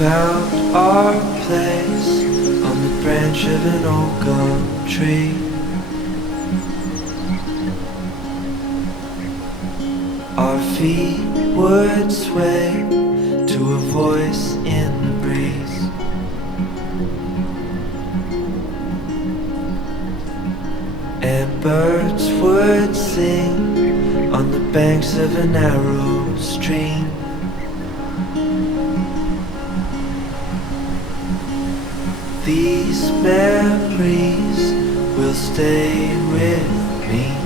found our place on the branch of an old gum tree. Our feet would sway to a voice in the breeze. And birds would sing on the banks of a narrow stream. These memories will stay with me.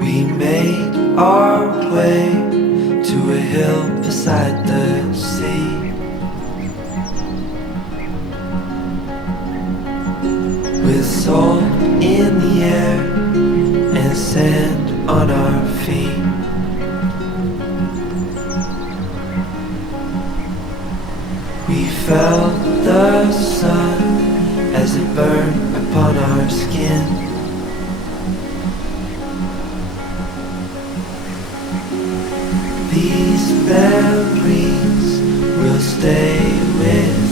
We made our way to a hill beside the sea. With salt in the air and sand on our feet. We felt the sun as it burned upon our skin. These memories will stay with